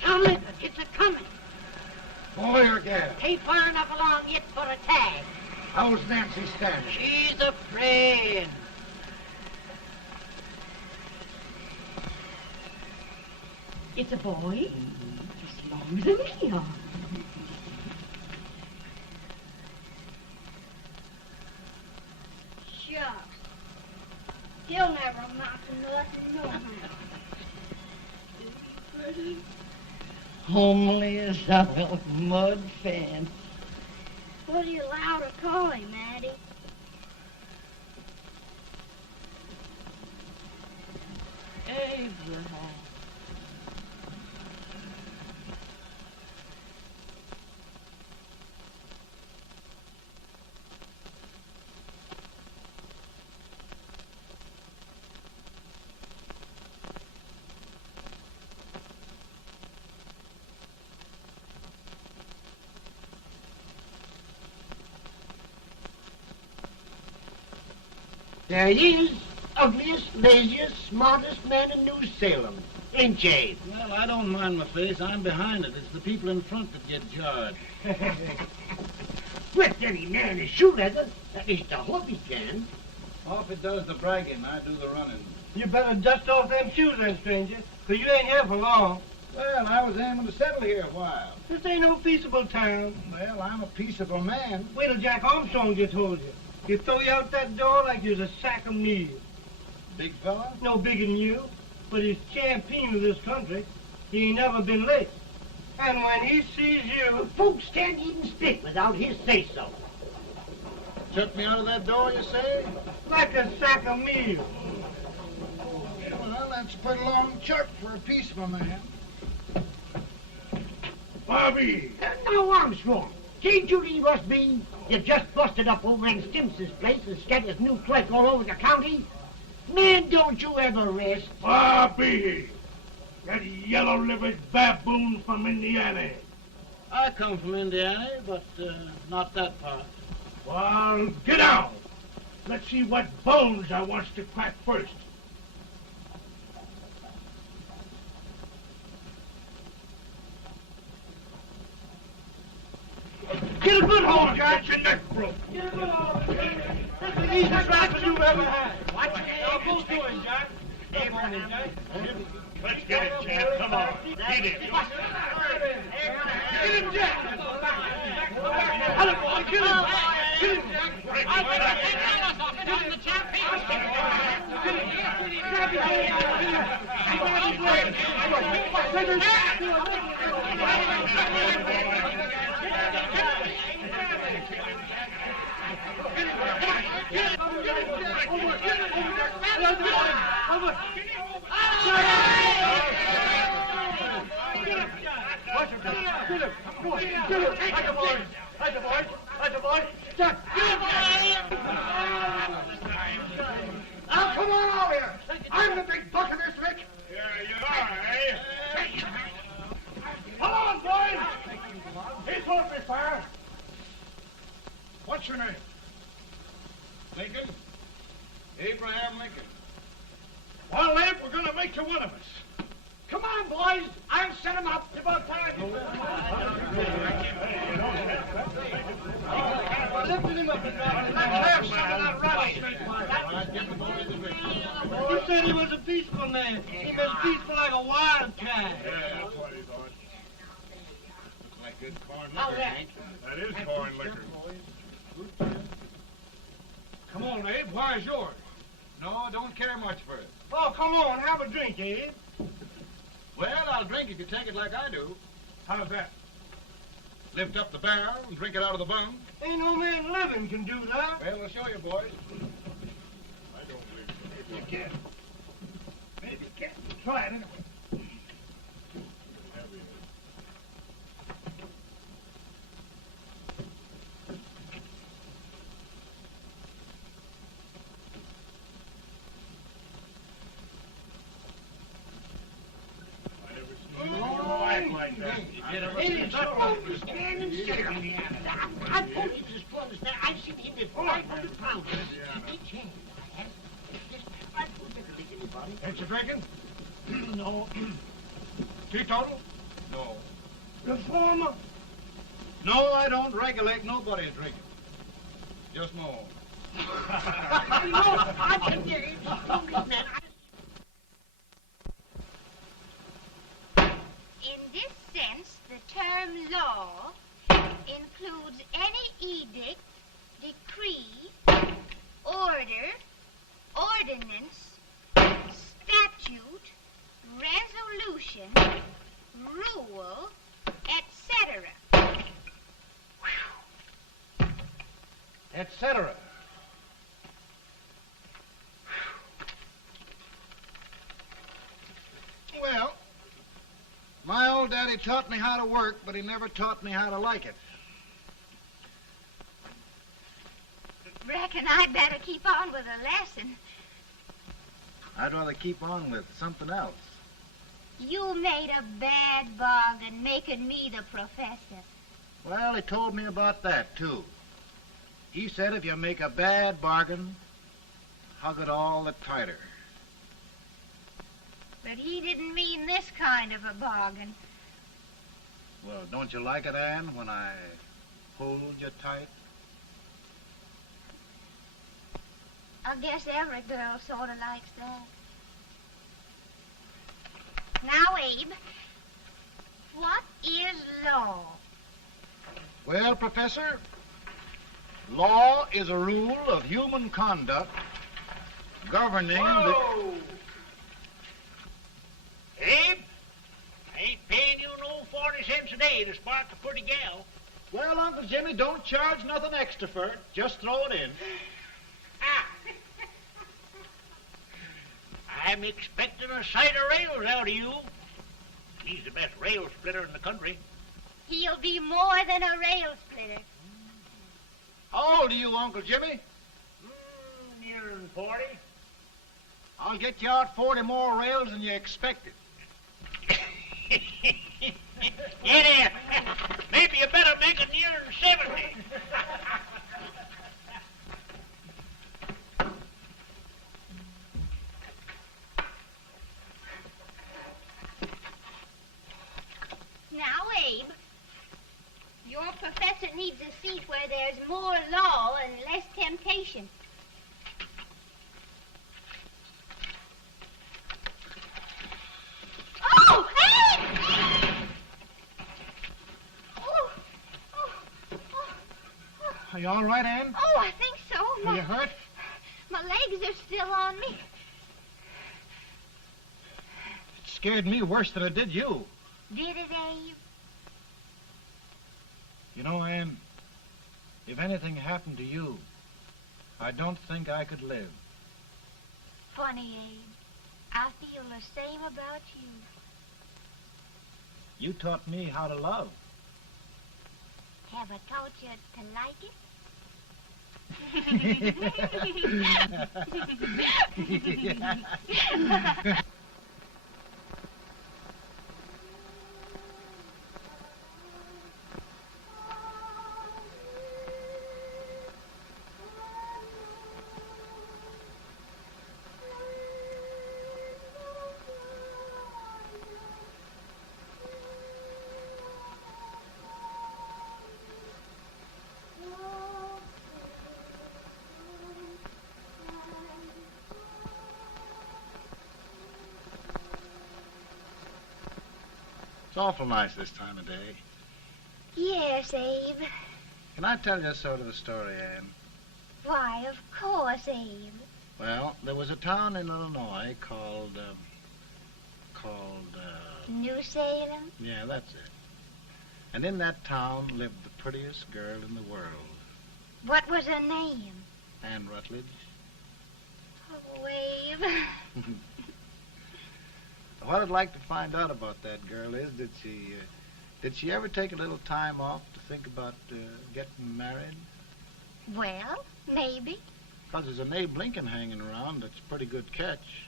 Tomlin, it's a-coming. Boy or gal? Ain't far enough along yet for a tag. How's Nancy standing? She's afraid. It's a boy, as long as a me are. Shucks. He'll never amount to nothing, no how. Homely as a mud fan. What are you allowed to call him, Addie? Abraham. There he is, ugliest, laziest, smartest man in New Salem. Ain't ye? Well, I don't mind my face. I'm behind it. It's the people in front that get jarred. With any man is shoe leather. At least I hope he can. Off it does the bragging. I do the running. You better dust off them shoes then, stranger, 'cause you ain't here for long. Well, I was aiming to settle here a while. This ain't no peaceable town. Well, I'm a peaceable man. Wait till Jack Armstrong gets hold of you. He'll throw you out that door like you're a sack of meal. Big fella? No bigger than you, but he's champion of this country. He ain't never been late. And when he sees you... Folks can't even speak without his say-so. Shut me out of that door, you say? like a sack of meal. Well, that's a pretty long chart for a peaceful man. Bobby! Now, Armstrong, see Judy must be. You just busted up old man Stimpson's place and scattered new clerk all over the county. Man, don't you ever rest. Bobby! That yellow-livered baboon from Indiana. I come from Indiana, but not that part. Well, get out. Let's see what bones I wants to crack first. Get a good hold, Jack. Get your neck broke. Get a good hold. That's the easiest rifle you've ever had. Watch it. Now, go to him, Jack. Come on, Jack. Let's get it, Jack. Come on. Get it. Get him, Jack. Hello, boy. Kill him. Kill him, Jack. Break his back. Now, come on over here. I'm the big buck of this lick. Yeah, you are, eh? Come on, boys. He's open fire. What's your name? Lincoln? Abraham Lincoln. Well, Abe, we're going to make you one of us. Come on, boys. I'll set him up. It's about time. Lifting him up and down. Let's have some of that rattlesnake. He said he was a peaceful man. He was peaceful like a wildcat. Yeah, that's what he thought. Looks like good corn liquor, Hank. That is corn liquor. Come on, Abe. Where's yours? No, don't care much for it. Oh, come on. Have a drink, Abe. Well, I'll drink if you take it like I do. How's that? Lift up the barrel and drink it out of the bung. Ain't no man living can do that. Well, we'll show you, boys. I don't believe so. Maybe you can. Maybe you can. Try it anyway. He's understand and sit on me. I told you this to understand. I've seen him with 500 pounds. Each hand. I don't lick anybody. Ain't you drinking? No. Teetotal? No. Reformer. No, I don't regulate nobody's drinking. Just my own. I can get it. Man. In this sense, the term law includes any edict, decree, order, ordinance, statute, resolution, rule, etc. Etc. Well, my old daddy taught me how to work, but he never taught me how to like it. Reckon I'd better keep on with the lesson. I'd rather keep on with something else. You made a bad bargain making me the professor. Well, he told me about that, too. He said if you make a bad bargain, hug it all the tighter. But he didn't mean this kind of a bargain. Well, don't you like it, Anne, when I hold you tight? I guess every girl sort of likes that. Now, Abe, what is law? Well, Professor, law is a rule of human conduct governing Whoa! Abe, I ain't paying you no 40 cents a day to spark a pretty gal. Well, Uncle Jimmy, don't charge nothing extra for it. Just throw it in. Ah. I'm expecting a sight of rails out of you. He's the best rail splitter in the country. He'll be more than a rail splitter. How old are you, Uncle Jimmy? Nearing 40. I'll get you out 40 more rails than you expected. Yeah, there. Maybe you better make it nearing 70. Now, Abe, your professor needs a seat where there's more law and less temptation. Oh, Abe! Oh, Are you all right, Anne? oh, I think so. Are you hurt? My legs are still on me. It scared me worse than it did you. Did it, Abe? You know, Anne, if anything happened to you, I don't think I could live. Funny, Abe. I feel the same about you. You taught me how to love. Have I taught you to like it? It's awful nice this time of day. Yes, Abe. Can I tell you sort of a story, Anne? Why, of course, Abe. Well, there was a town in Illinois called, New Salem? yeah, that's it. And in that town lived the prettiest girl in the world, What was her name? Anne Rutledge. Oh, Abe. What I'd like to find out about that girl is, did she ever take a little time off to think about getting married? Well, maybe. 'Cause there's an Abe Lincoln hanging around that's a pretty good catch.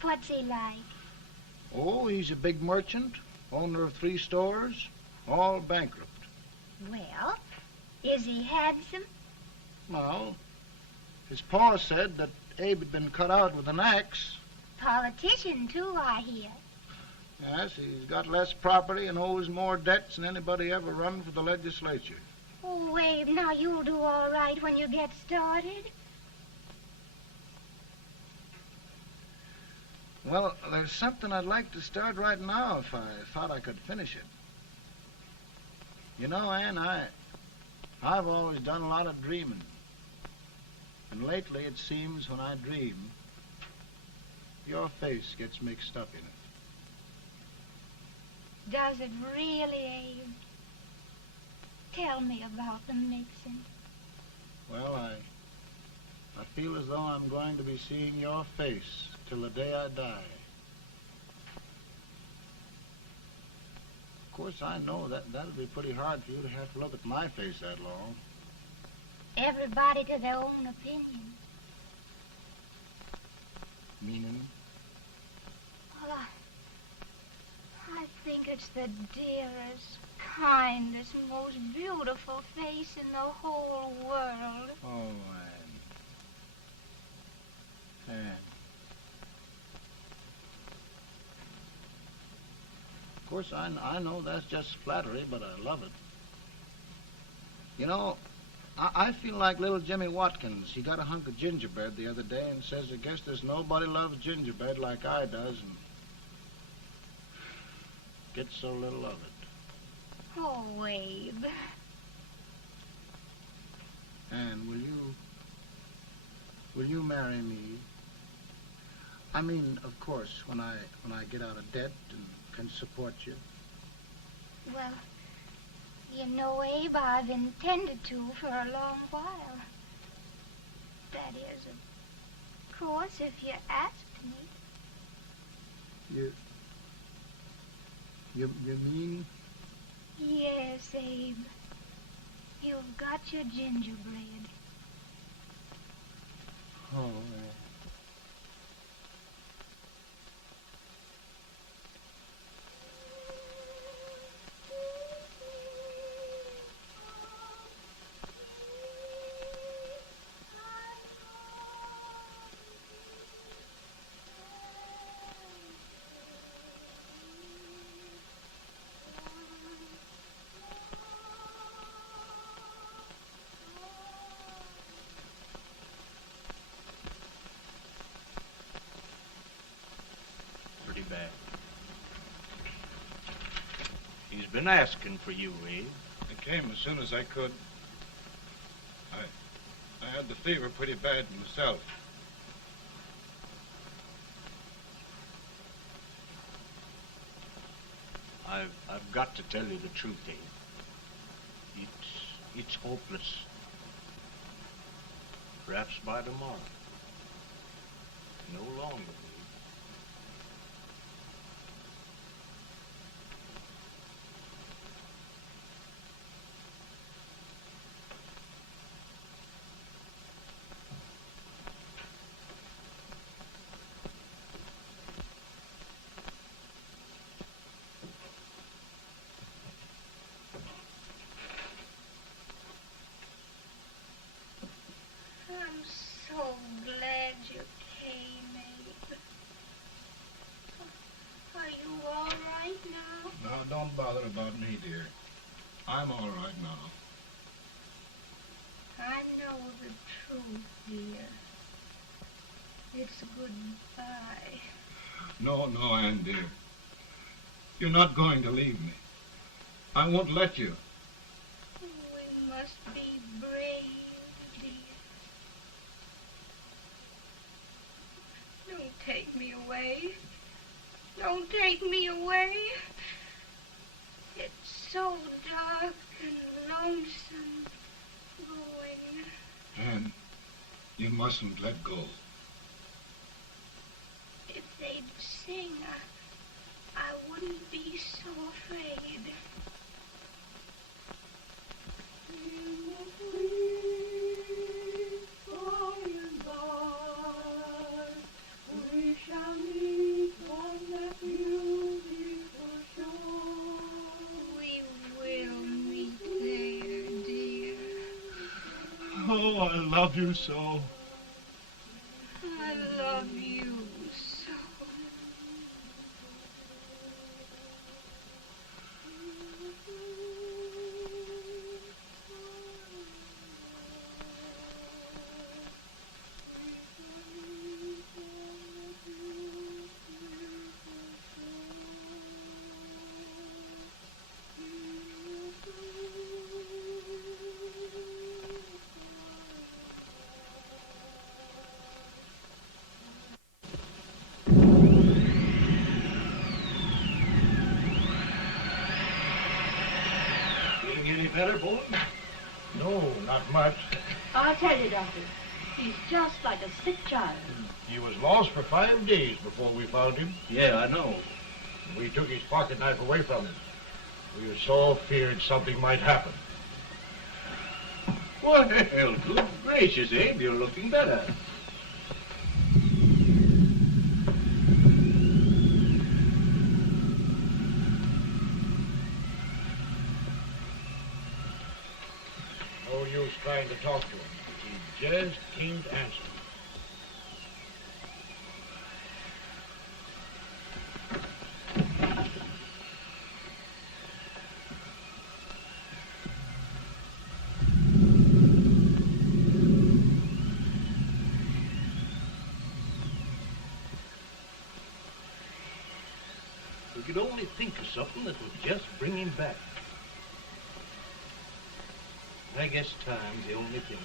What's he like? Oh, he's a big merchant, owner of 3 stores. all bankrupt. Well, is he handsome? Well, his pa said that Abe had been cut out with an axe. Politician, too, I hear. Yes, he's got less property and owes more debts than anybody ever run for the legislature. Oh, Abe, now you'll do all right when you get started. Well, there's something I'd like to start right now if I thought I could finish it. You know, Ann, I've always done a lot of dreaming. And lately it seems when I dream, your face gets mixed up in it. Does it really, Abe? Tell me about the mixing. Well, I feel as though I'm going to be seeing your face till the day I die. Of course, I know that'll be pretty hard for you to have to look at my face that long. Everybody to their own opinion. Meaning? Well, I think it's the dearest, kindest, most beautiful face in the whole world. Oh, Ann. Of course, I know that's just flattery, but I love it. You know, I feel like little Jimmy Watkins. He got a hunk of gingerbread the other day and says, I guess there's nobody loves gingerbread like I does, and gets so little of it. Oh, Abe. Ann, will you marry me? I mean, of course, when I get out of debt and can support you. Well, you know, Abe, I've intended to for a long while. That is, of course, if you asked me. You mean? Yes, Abe. You've got your gingerbread. Oh, Pretty bad. He's been asking for you, Abe. I came as soon as I could. I had the fever pretty bad myself. I've got to tell you the truth, Abe. It's hopeless. Perhaps by tomorrow. No longer, Abe. I'm so glad you came, Abe. Are you all right now? Now, don't bother about me, dear. I'm all right now. I know the truth, dear. It's goodbye. No, Ann, dear. You're not going to leave me. I won't let you. We must be brave, dear. Don't take me away. Don't take me away. It's so dark and lonesome going. Ann, you mustn't let go. If they'd sing, I wouldn't be so afraid. We shall meet on that beautiful shore. We will. I love you so. I love you so. Feeling any better, boy? No, not much. I'll tell you, Doctor, he's just like a sick child. He was lost for 5 days before we found him. Yeah, I know. We took his pocket knife away from him. We were so feared something might happen. Well, good gracious, Abe, you're looking better. No use trying to talk to him. He just can't answer. We could only think of something that would just bring him back. I guess time's the only thing.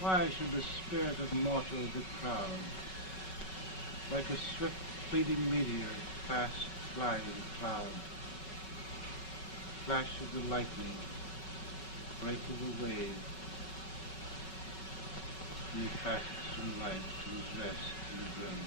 Why should the spirit of mortal be proud? Like a swift fleeting meteor, fast flying cloud. Flash of the lightning, break of the wave. He passes from life to his rest in the grave.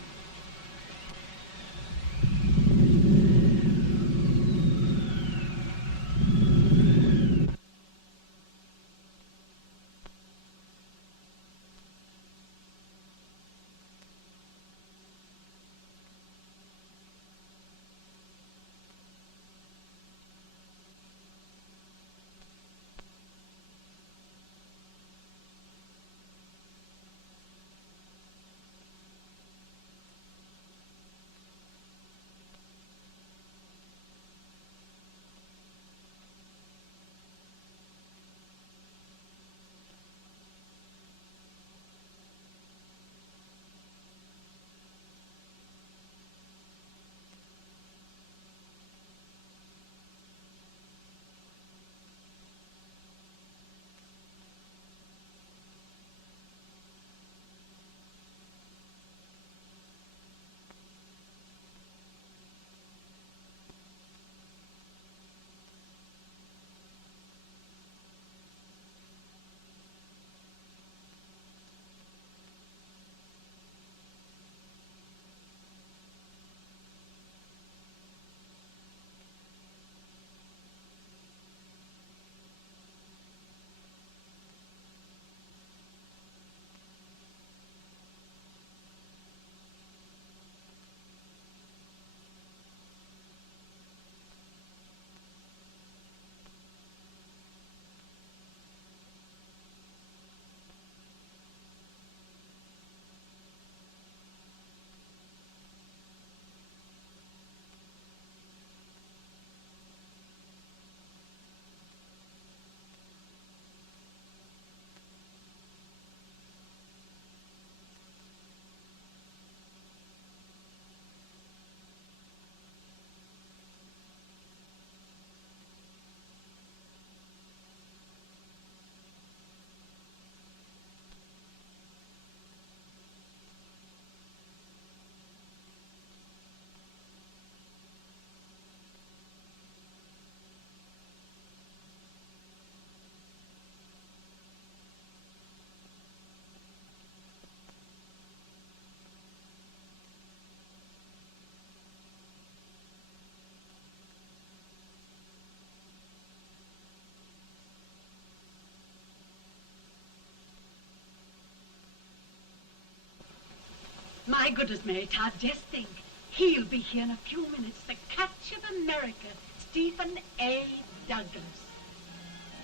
My goodness, Mary Todd, just think. He'll be here in a few minutes, the catch of America, Stephen A. Douglas.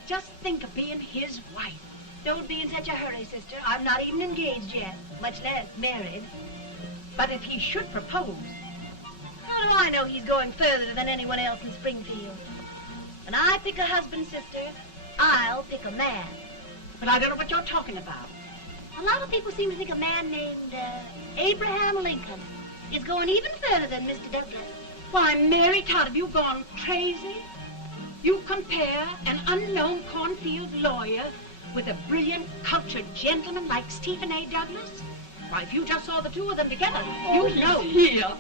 Just think of being his wife. Don't be in such a hurry, sister. I'm not even engaged yet, much less married. But if he should propose... How do I know he's going further than anyone else in Springfield? When I pick a husband, sister, I'll pick a man. But I don't know what you're talking about. A lot of people seem to think a man named Abraham Lincoln is going even further than Mr. Douglas. Why, Mary Todd, have you gone crazy? You compare an unknown cornfield lawyer with a brilliant, cultured gentleman like Stephen A. Douglas? Why, if you just saw the two of them together, you'd know. Here.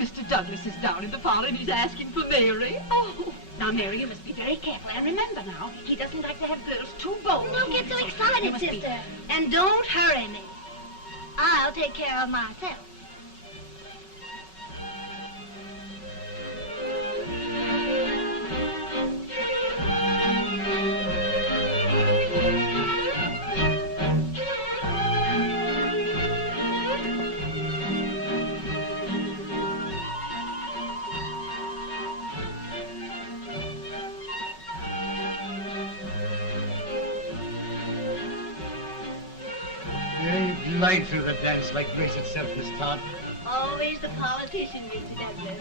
Mr. Douglas is down in the parlor and he's asking for Mary. Oh, now, Mary, you must be very careful. And remember now, he doesn't like to have girls too bold. Don't get so You excited, must be- sister. And don't hurry me. I'll take care of myself. You glide through the dance like grace itself, Miss Todd. Always the politician, Mr. Douglas.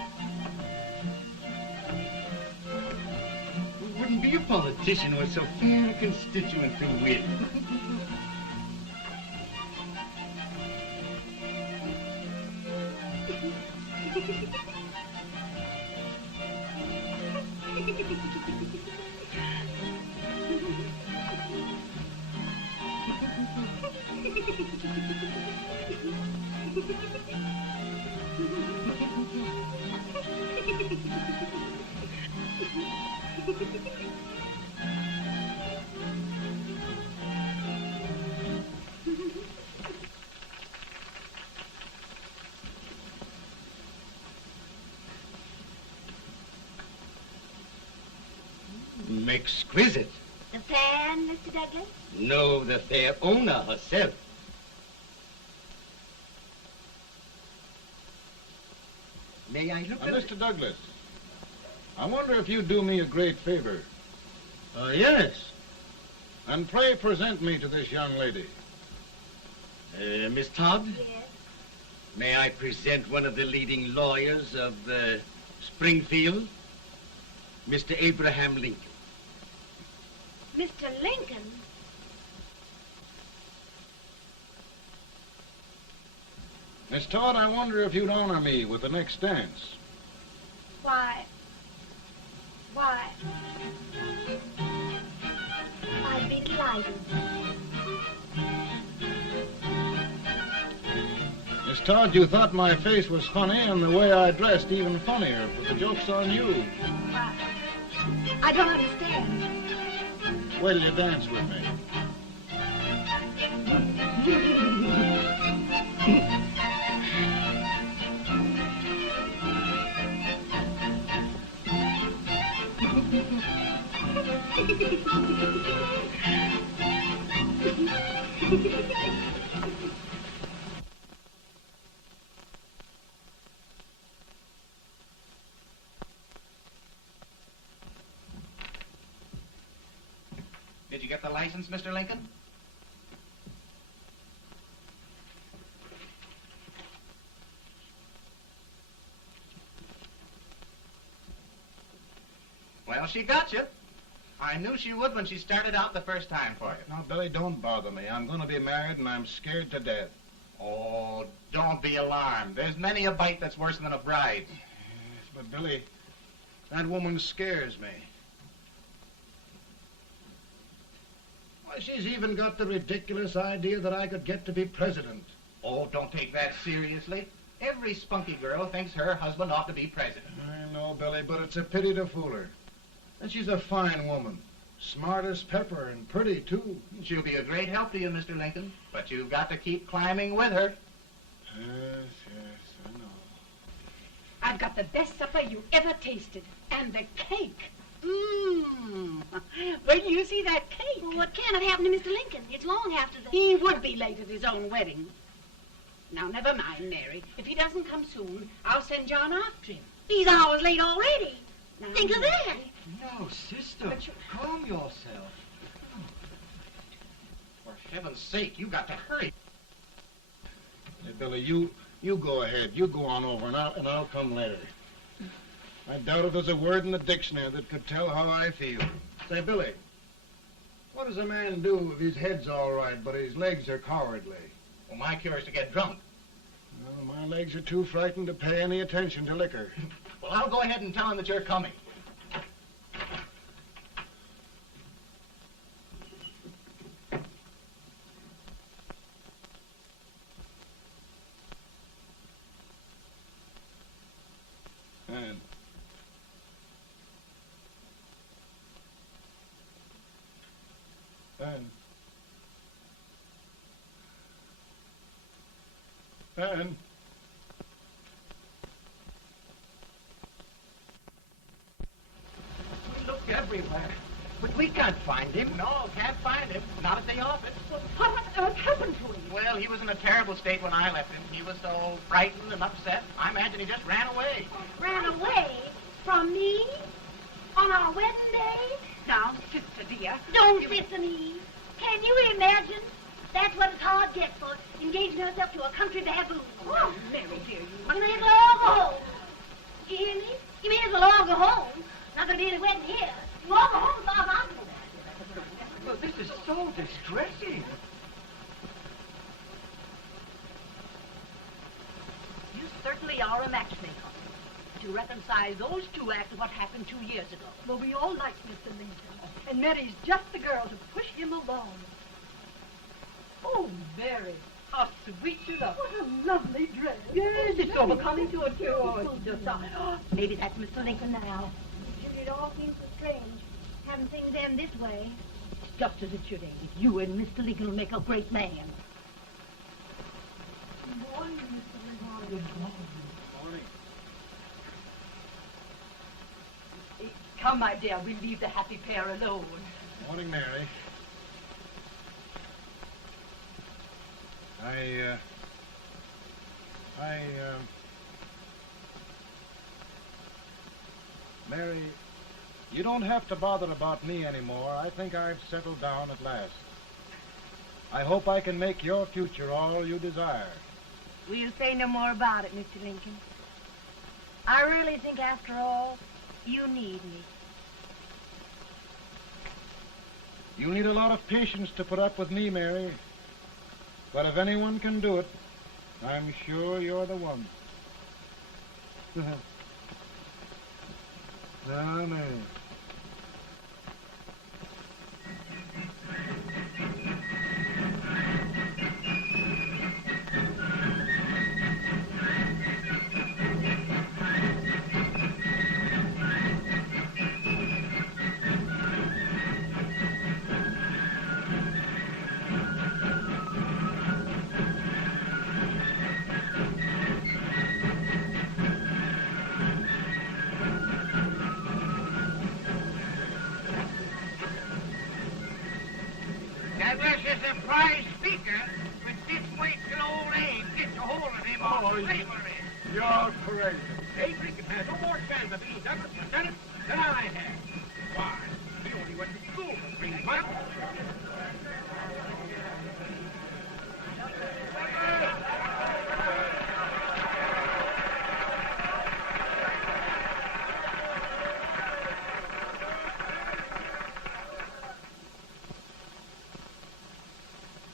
We wouldn't be a politician with so fair a constituent to win. Exquisite. The fan, Mr. Douglas? No, the fair owner herself. May I look at Mr. Douglas, I wonder if you'd do me a great favor. Yes. And pray present me to this young lady. Miss Todd? Yes. May I present one of the leading lawyers of Springfield, Mr. Abraham Lincoln. Mr. Lincoln? Miss Todd, I wonder if you'd honor me with the next dance. Why, I'd be delighted. Miss Todd, you thought my face was funny and the way I dressed even funnier, but the joke's on you. I don't understand. Wait till you dance with me. Did you get the license, Mr. Lincoln? Well, she got you. I knew she would when she started out the first time for you. Now, Billy, don't bother me. I'm going to be married and I'm scared to death. Oh, don't be alarmed. There's many a bite that's worse than a bride. Yes, but Billy, that woman scares me. Why, she's even got the ridiculous idea that I could get to be president. Oh, don't take that seriously. Every spunky girl thinks her husband ought to be president. I know, Billy, but it's a pity to fool her. And she's a fine woman. Smart as pepper and pretty, too. She'll be a great help to you, Mr. Lincoln. But you've got to keep climbing with her. Yes, I know. I've got the best supper you ever tasted. And the cake. Mmm. Wait till you see that cake. Well, what can have happened to Mr. Lincoln? It's long after the... He would be late at his own wedding. Now, never mind, Mary. If he doesn't come soon, I'll send John after him. He's hours late already. Now, Think of that. No, sister, But you- calm yourself. heaven's sake, you got to hurry. Hey, Billy, you go ahead. You go on over, and I'll come later. I doubt if there's a word in the dictionary that could tell how I feel. Say, Billy, what does a man do if his head's all right, but his legs are cowardly? Well, my cure is to get drunk. Well, my legs are too frightened to pay any attention to liquor. Well, I'll go ahead and tell him that you're coming. Ben. We looked everywhere, but we can't find him. No, can't find him. Not at the office. Well, what on earth happened to him? Well, he was in a terrible state when I left him. He was so frightened and upset. I imagine he just ran away. Ran away from me on our wedding day? Now, sister dear. Don't listen, Eve. Can you imagine? That's what it's hard gets for engaging herself to a country baboon. Oh, Mary, dear, You may as well all go home. You hear me? You may as well all go home. Not gonna be any wedding here. You all go home as far as I'm concerned. Well, this is so distressing. You certainly are a matchmaker. To reconcile those two after what happened 2 years ago. Well, we all like Mr. Lincoln. And Mary's just the girl to push him along. Oh, Mary, how sweet you look. What a lovely dress. Yes, it's so becoming to her, too. Oh, it's just... Maybe that's Mr. Lincoln now. It all seems so strange, having things end this way. It's just as it should end. You and Mr. Lincoln will make a great man. Good morning, Mr. Lincoln. Good morning. Come, my dear, we'll leave the happy pair alone. Morning, Mary. Mary, you don't have to bother about me anymore. I think I've settled down at last. I hope I can make your future all you desire. We'll say no more about it, Mr. Lincoln. I really think, after all, you need me. You'll need a lot of patience to put up with me, Mary. But if anyone can do it, I'm sure you're the one. Now, Mary. Douglas is a prize speaker, but this way till old Abe gets a hold of him on slavery. You're crazy. Abe Lincoln has no more chance of being Douglas Lieutenant than I have. Why? He only went to school for 3 months.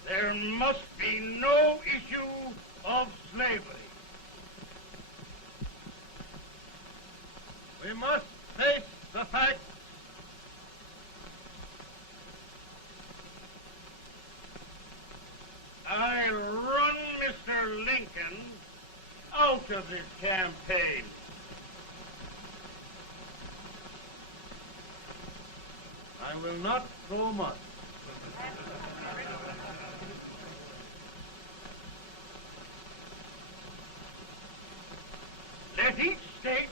There must be no issue of slavery. We must face the fact I run Mr. Lincoln out of this campaign. I will not throw much. Let each state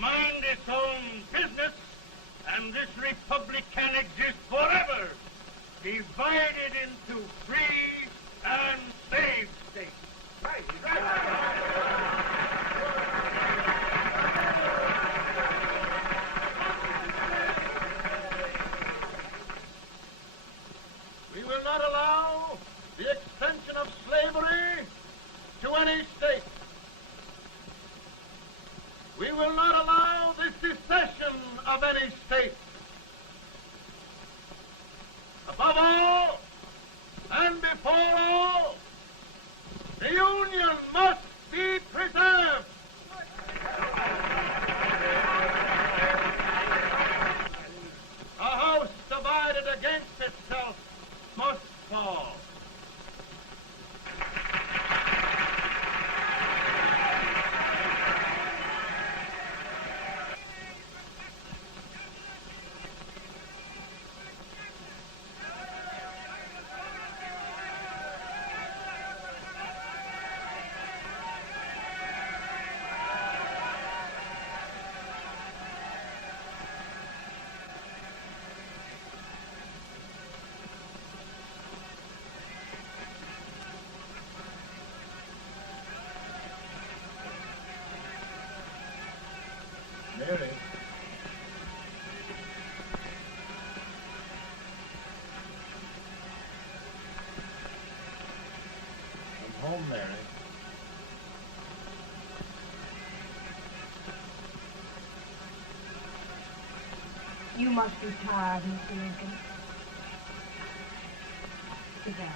mind its own business, and this republic can exist forever, divided into free and slave states. Right, We will not allow of slavery to any state. We will not allow the secession of any state. Above all, and before all, the Union must be preserved. A house divided against itself must fall. Mary. I'm home, Mary. You must be tired, Mr. Lincoln. Sit down.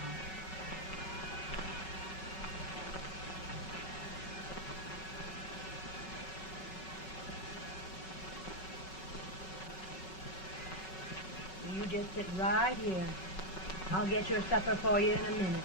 You just sit right here. I'll get your supper for you in a minute.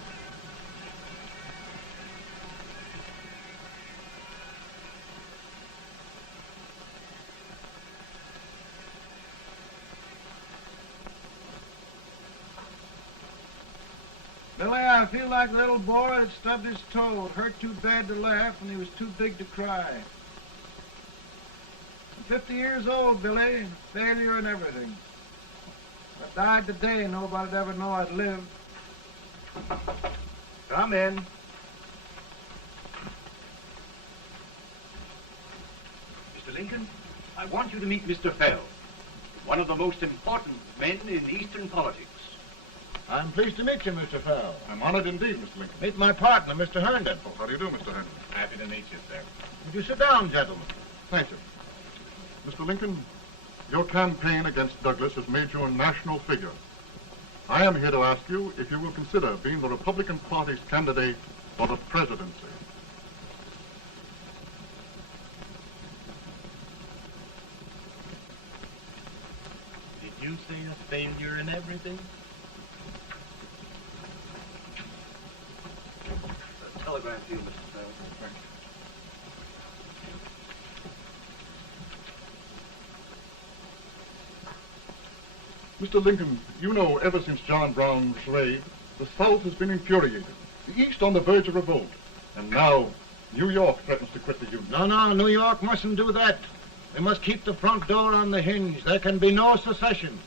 Billy, I feel like a little boy that stubbed his toe. It hurt too bad to laugh and he was too big to cry. I'm 50 years old, Billy. Failure and everything. If I died today, nobody'd ever know I'd lived. Come in. Mr. Lincoln, I want you to meet Mr. Fell, one of the most important men in Eastern politics. I'm pleased to meet you, Mr. Fell. I'm honored indeed, Mr. Lincoln. Meet my partner, Mr. Herndon. Oh, how do you do, Mr. Henry? Happy to meet you, sir. Would you sit down, gentlemen? Thank you. Mr. Lincoln, your campaign against Douglas has made you a national figure. I am here to ask you if you will consider being the Republican Party's candidate for the presidency. Did you say a failure in everything? A telegram to you, Mr. Fell. Thank you. Mr. Lincoln, you know ever since John Brown was slaved, the South has been infuriated, the East on the verge of revolt, and now New York threatens to quit the Union. No, New York mustn't do that. We must keep the front door on the hinge. There can be no secession.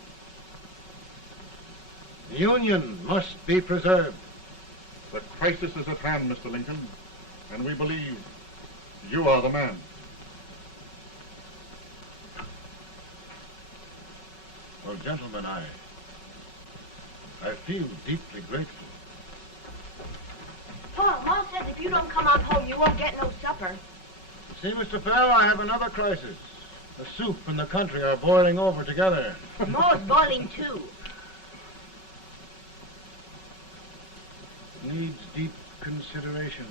The Union must be preserved. The crisis is at hand, Mr. Lincoln, and we believe you are the man. Well, gentlemen, I feel deeply grateful. Pa, Ma says if you don't come on home, you won't get no supper. See, Mr. Fell, I have another crisis. The soup and the country are boiling over together. Ma's boiling too. Needs deep consideration.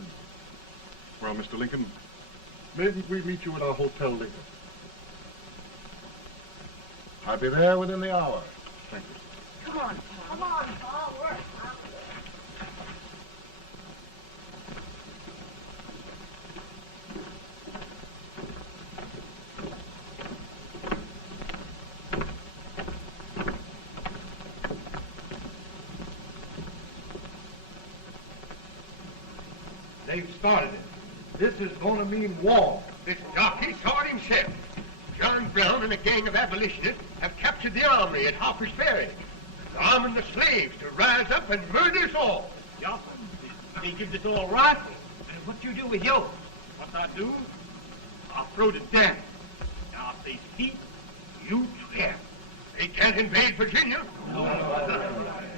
Well, Mr. Lincoln, maybe we meet you at our hotel later. I'll be there within the hour. Thank you. Come on, Pa. Come on, Pa. We're hungry. They've started it. This is going to mean war. This jockey saw it himself. John Brown and a gang of abolitionists have captured the armory at Harper's Ferry. They're arming the slaves to rise up and murder us all. Yeah, they give this all rifles. And what you do with yours? What I do? I'll throw the down. Now, if they speak, you swear. They can't invade Virginia.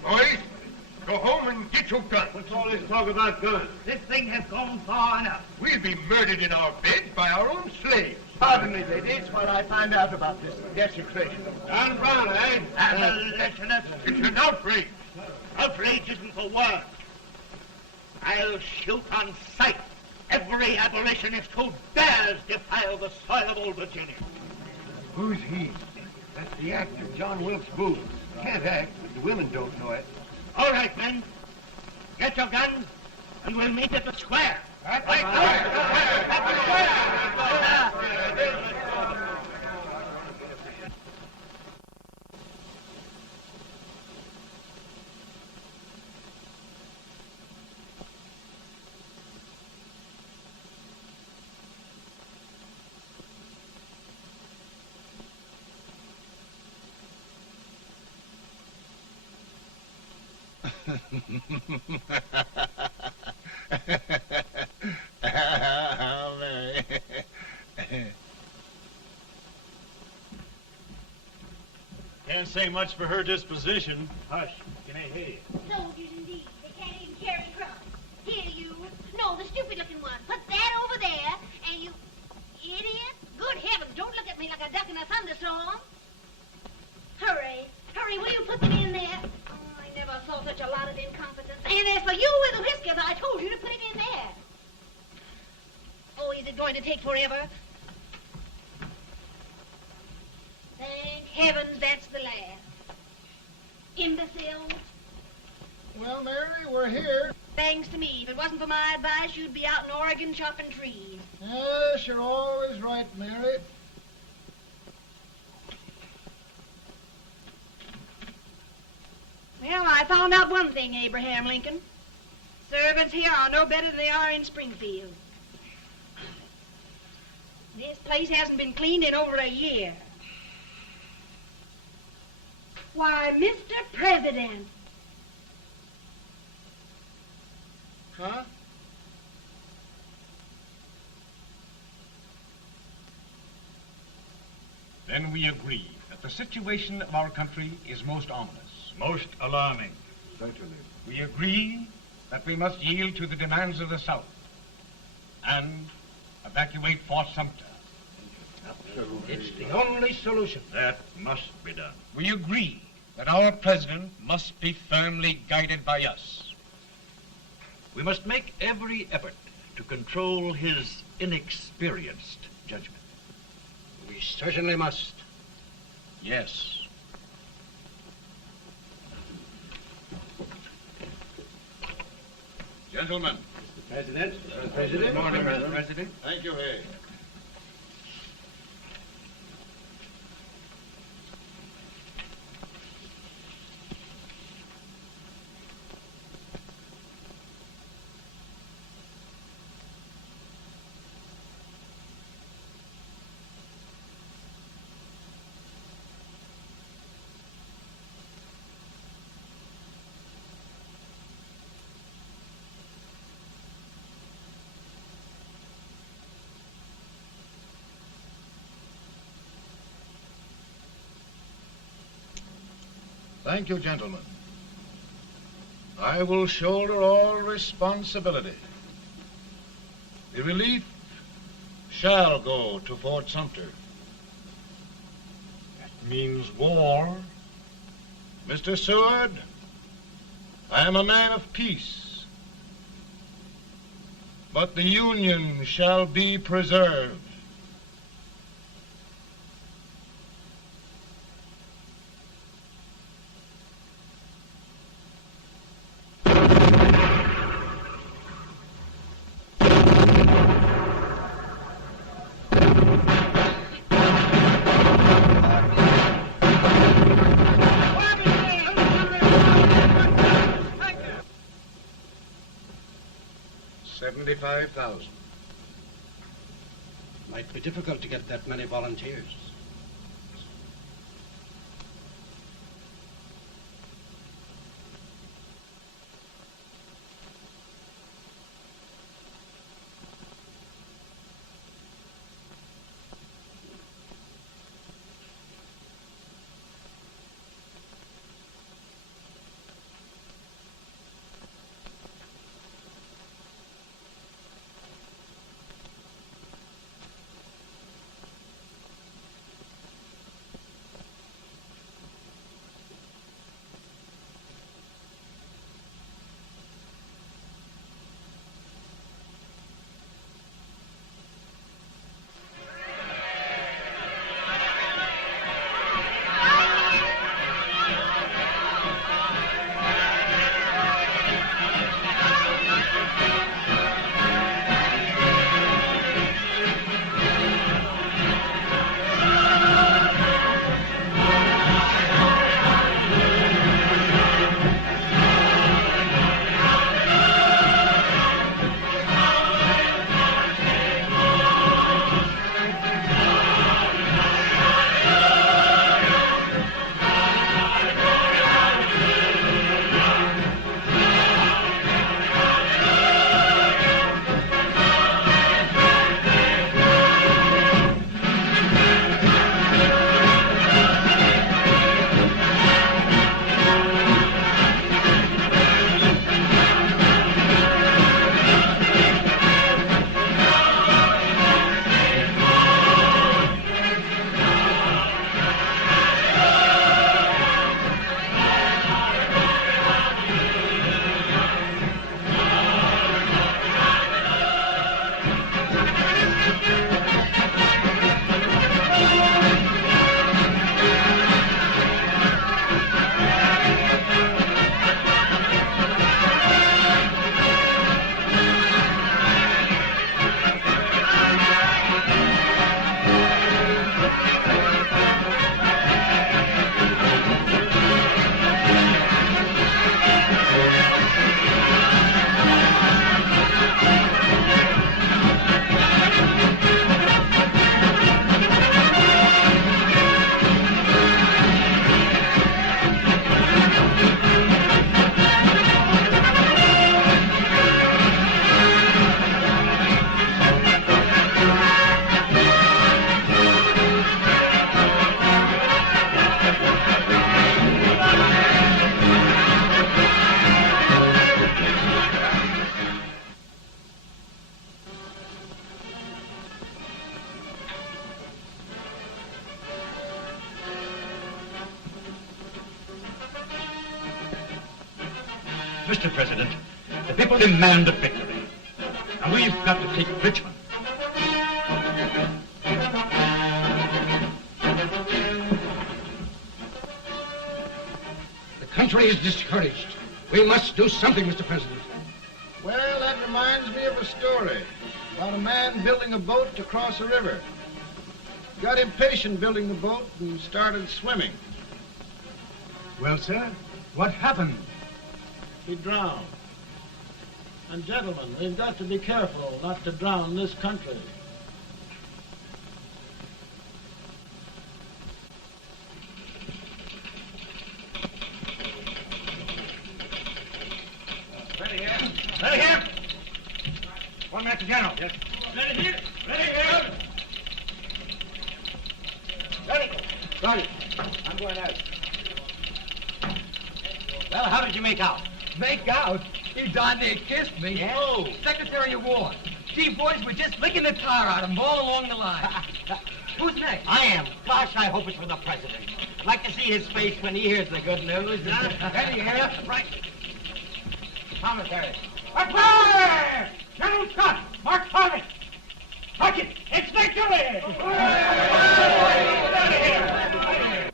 Boys, Go home and get your gun. What's all this talk about guns? This thing has gone far enough. We'll be murdered in our beds by our own slaves. Pardon me, ladies, while I find out about this desecration of John Brown, eh? Abolitionist. It's an outrage. Outrage isn't the word. I'll shoot on sight every abolitionist who dares defile the soil of old Virginia. Who's he? That's the actor, John Wilkes Booth. Can't act, but the women don't know it. All right, men. Get your guns, and we'll meet at the square. At the Mary. Can't say much for her disposition. Hush, can I hear you? Soldiers indeed. They can't even carry crumbs. Here, you. No, the stupid-looking one. Put that over there, and you... Idiot. Good heavens, don't look at me like a duck in a thunderstorm. Hurry. Hurry, will you put them in there? Oh, I never saw such a lot of incompetence. And as for you with the whiskers, I told you to put it in there. Oh, is it going to take forever? Thank heavens that's the last. Imbecile. Well, Mary, we're here. Thanks to me. If it wasn't for my advice, you'd be out in Oregon chopping trees. Yes, you're always right, Mary. Well, I found out one thing, Abraham Lincoln. Servants here are no better than they are in Springfield. This place hasn't been cleaned in over a year. Why, Mr. President. Huh? Then we agree that the situation of our country is most ominous. Most alarming. Certainly. We agree that we must yield to the demands of the South and evacuate Fort Sumter. It's the only solution. That must be done. We agree that our president must be firmly guided by us. We must make every effort to control his inexperienced judgment. We certainly must. Yes. Gentlemen. President. Good morning, Mr. President. Thank you, Hay. Thank you, gentlemen. I will shoulder all responsibility. The relief shall go to Fort Sumter. That means war. Mr. Seward, I am a man of peace, but the Union shall be preserved. $75,000. Might be difficult to get that many volunteers. Mr. President, the people demand a victory. And we've got to take Richmond. The country is discouraged. We must do something, Mr. President. Well, that reminds me of a story about a man building a boat to cross a river. Got impatient building the boat and started swimming. Well, sir, what happened? He drowned. And gentlemen, we've got to be careful not to drown this country. Ready here. Ready here. One minute to General. Yes. Ready here. Ready here. Ready. Ready. I'm going out. Well, how did you make out? Make out? He darn near kissed me. Yeah? Oh, Secretary of War. Gee, boys, we're just licking the tar out of him all along the line. Who's next? I am. Gosh, I hope it's for the president. I'd like to see his face when he hears the good news. Ready here. Right. Commissary. Fire! General Scott, Mark Harvey. Touch it. It's victory! Out of here.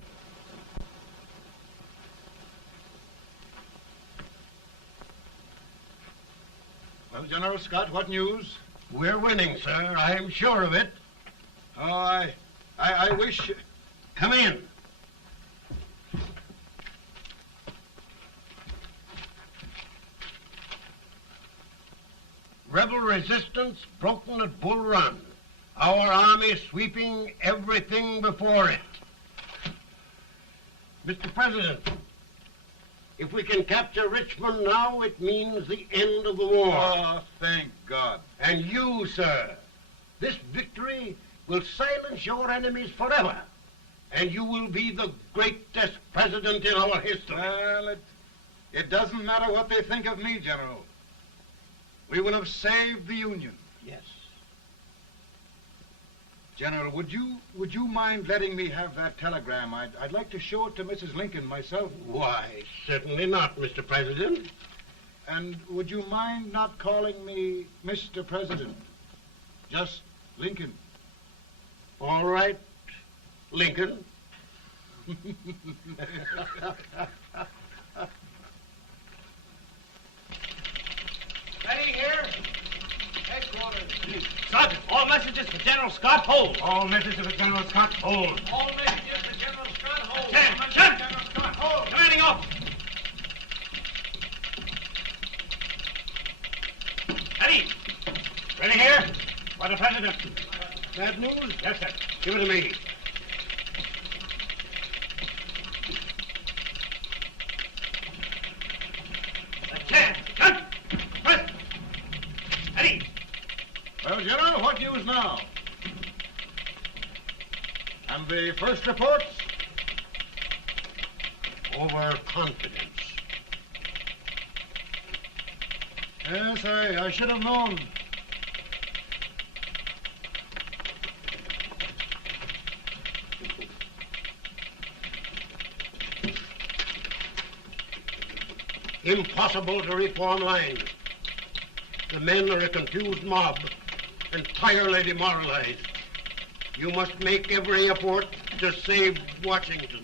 Well, General Scott, what news? We're winning, sir. I'm sure of it. Oh, I wish... Come in. Rebel resistance broken at Bull Run. Our army sweeping everything before it. Mr. President, if we can capture Richmond now, it means the end of the war. Oh, thank God. And you, sir, this victory will silence your enemies forever. And you will be the greatest president in our history. Well, it doesn't matter what they think of me, General. We will have saved the Union. Yes. General, would you mind letting me have that telegram? I'd like to show it to Mrs. Lincoln myself. Why, certainly not, Mr. President. And would you mind not calling me Mr. President? Just Lincoln. All right, Lincoln. Ready here. Headquarters. Sergeant, all messages for General Scott, hold. All messages for General Scott, hold. All messages for General Scott, hold. General Scott, hold. Commanding officer. Ready. Ready here. For the President. Bad news? Yes, sir. Give it to me. Well, General, what news now? And the first reports? Overconfidence. Yes, I should have known. Impossible to reform lines. The men are a confused mob, entirely demoralized. You must make every effort to save Washington.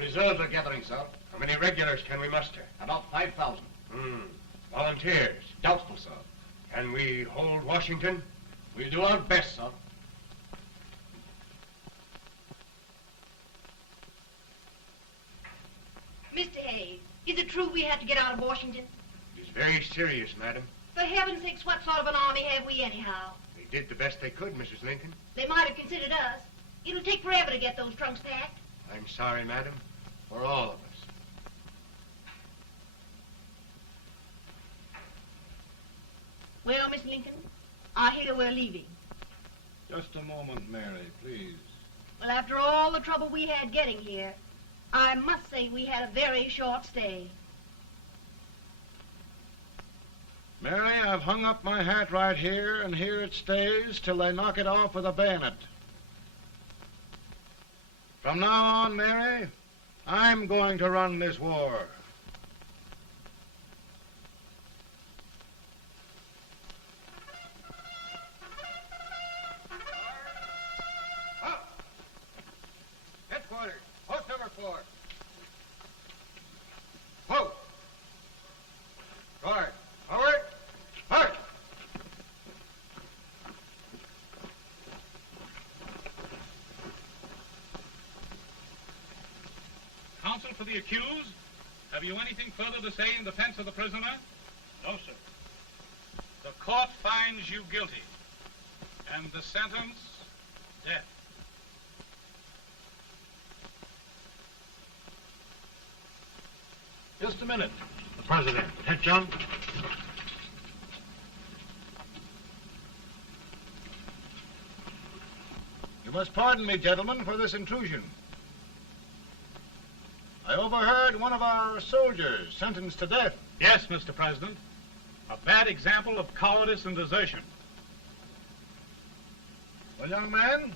Reserves are gathering, sir. How many regulars can we muster? About 5,000. Volunteers? Doubtful, sir. Can we hold Washington? We'll do our best, sir. Mr. Hayes, is it true we have to get out of Washington? It is very serious, madam. For heaven's sakes, what sort of an army have we anyhow? They did the best they could, Mrs. Lincoln. They might have considered us. It'll take forever to get those trunks packed. I'm sorry, madam, for all of us. Well, Miss Lincoln, I hear we're leaving. Just a moment, Mary, please. Well, after all the trouble we had getting here, I must say we had a very short stay. Mary, I've hung up my hat right here, and here it stays till they knock it off with a bayonet. From now on, Mary, I'm going to run this war. Headquarters, post number 4. Whoa! Guard, forward, march! Counsel for the accused, have you anything further to say in defense of the prisoner? No, sir. The court finds you guilty, and the sentence, death. Just a minute. The President. Head, John. You must pardon me, gentlemen, for this intrusion. I overheard one of our soldiers sentenced to death. Yes, Mr. President. A bad example of cowardice and desertion. Well, young man,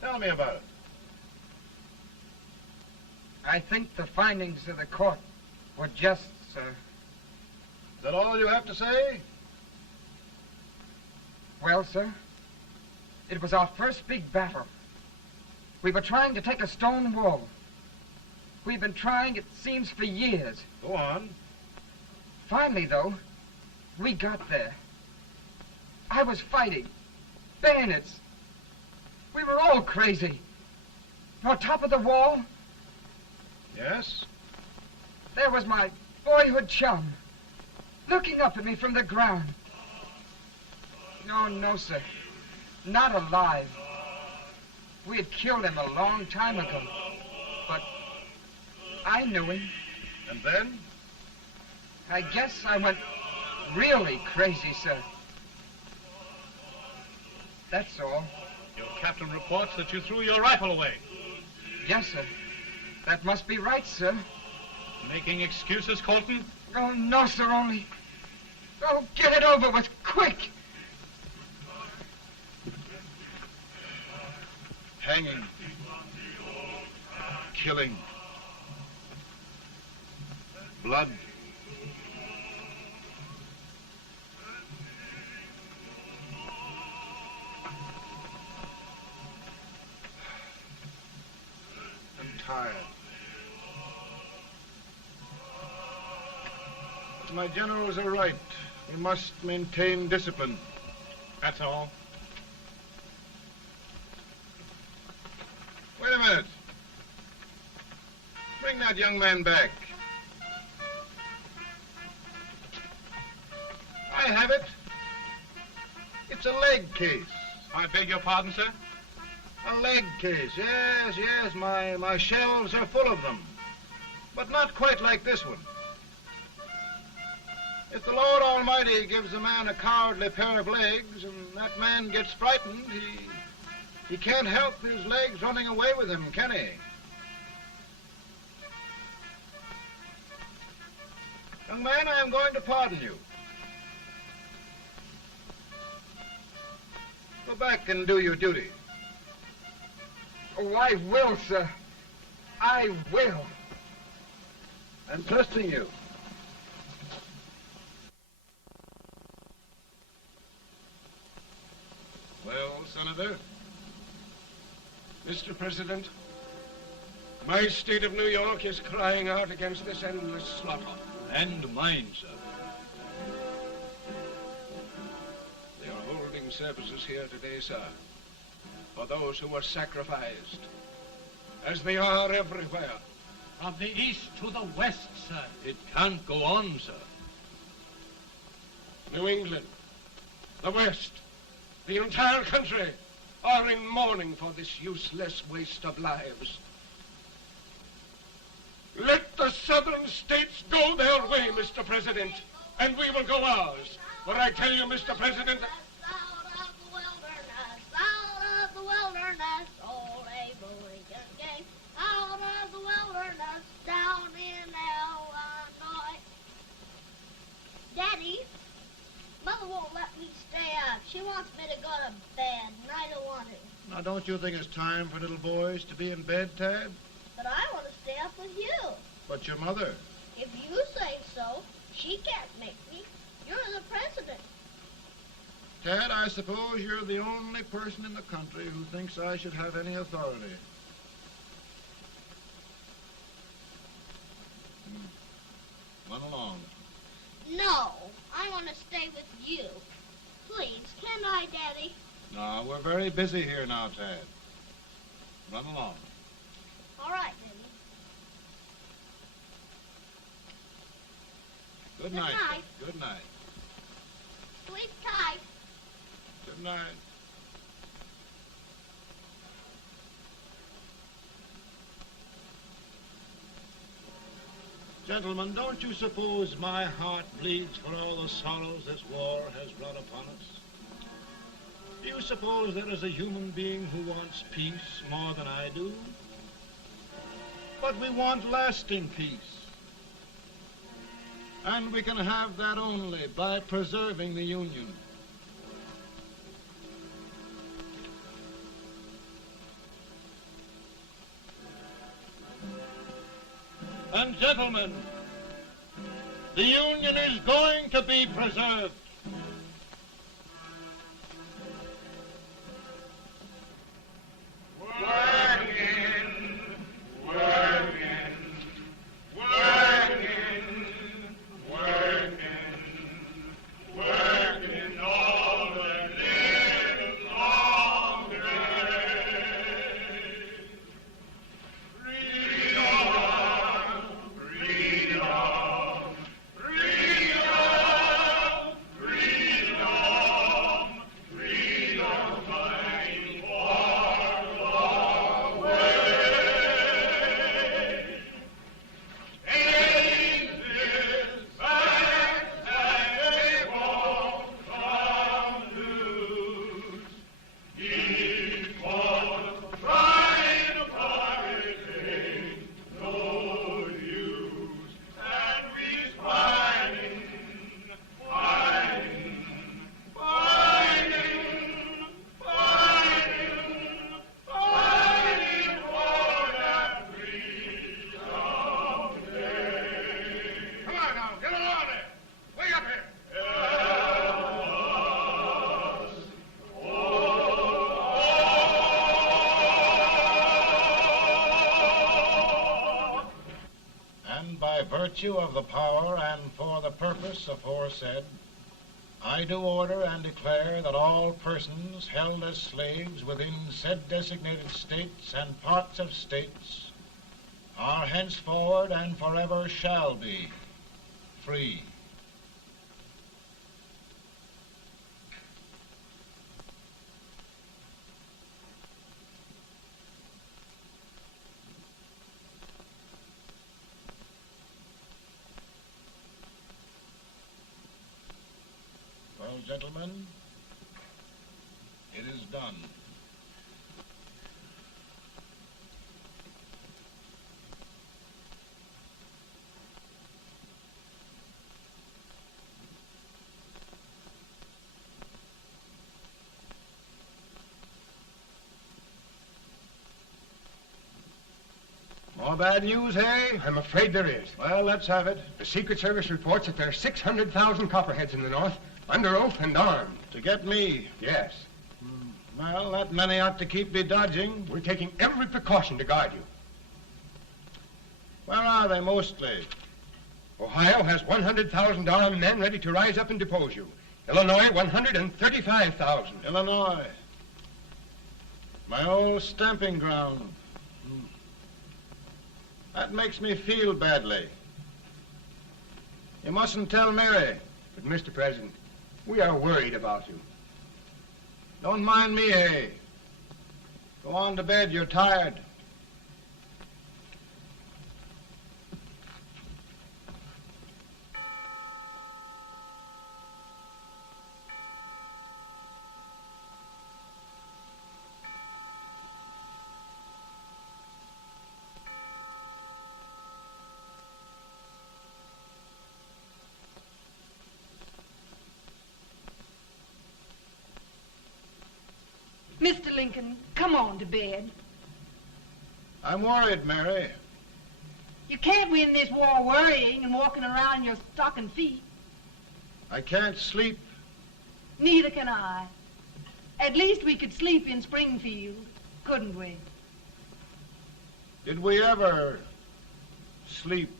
tell me about it. I think the findings of the court were just, sir. Is that all you have to say? Well, sir, it was our first big battle. We were trying to take a stone wall. We've been trying, it seems, for years. Go on. Finally, though, we got there. I was fighting. Bayonets. We were all crazy. On top of the wall, Yes? there was my boyhood chum, looking up at me from the ground. No, sir. Not alive. We had killed him a long time ago. But I knew him. And then? I guess I went really crazy, sir. That's all. Your captain reports that you threw your rifle away. Yes, sir. That must be right, sir. Making excuses, Colton? Oh, no, sir, only... Oh, get it over with, quick! Hanging. Killing. Blood. I'm tired. My generals are right. We must maintain discipline. That's all. Wait a minute. Bring that young man back. I have it. It's a leg case. I beg your pardon, sir? A leg case, yes. My shelves are full of them. But not quite like this one. If the Lord Almighty gives a man a cowardly pair of legs and that man gets frightened, he can't help his legs running away with him, can he? Young man, I am going to pardon you. Go back and do your duty. Oh, I will, sir. I will. I'm trusting you. Well, Senator? Mr. President, My state of New York is crying out against this endless slaughter. And mine, sir. They are holding services here today, sir, for those who were sacrificed, as they are everywhere. From the east to the west, sir. It can't go on, sir. New England, the West, the entire country are in mourning for this useless waste of lives. Let the southern states go their way, Mr. President, and we will go ours. For I tell you, Mr. President, Out of the wilderness, old Abe Lincoln came. Out of the wilderness, down in Illinois. Daddy, Mother won't let me stay up. She wants me to go to bed, and I don't want to. Now, don't you think it's time for little boys to be in bed, Tad? But I want to stay up with you. But your mother. If you say so, she can't make me. You're the president. Tad, I suppose you're the only person in the country who thinks I should have any authority. Run along. No, I want to stay with you. Please, can I, Daddy? No, we're very busy here now, Tad. Run along. All right, Daddy. Good Good night. night. Good night. Sleep tight. Good night. Gentlemen, don't you suppose my heart bleeds for all the sorrows this war has brought upon us? Do you suppose there is a human being who wants peace more than I do? But we want lasting peace. And we can have that only by preserving the Union. And gentlemen, the Union is going to be preserved. Virtue of the power and for the purpose aforesaid, I do order and declare that all persons held as slaves within said designated states and parts of states are henceforward and forever shall be free. Well, gentlemen, it is done. More bad news, hey? I'm afraid there is. Well, let's have it. The Secret Service reports that there are 600,000 copperheads in the North, under oath and armed. To get me? Yes. Well, that many ought to keep me dodging. We're taking every precaution to guard you. Where are they mostly? Ohio has 100,000 armed men ready to rise up and depose you. Illinois, 135,000. Illinois. My old stamping ground. That makes me feel badly. You mustn't tell Mary. But, Mr. President, we are worried about you. Don't mind me, eh? Go on to bed. You're tired. Mr. Lincoln, come on to bed. I'm worried, Mary. You can't win this war worrying and walking around in your stocking feet. I can't sleep. Neither can I. At least we could sleep in Springfield, couldn't we? Did we ever sleep?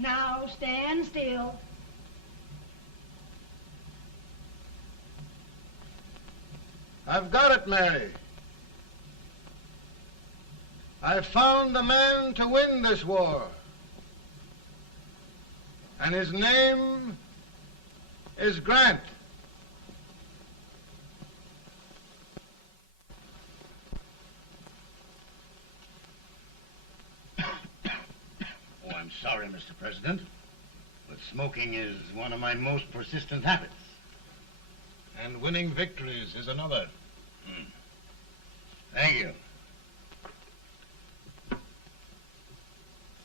Now stand still. I've got it, Mary. I've found the man to win this war. And his name is Grant. Oh, I'm sorry, Mr. President, but smoking is one of my most persistent habits. And winning victories is another. Thank you.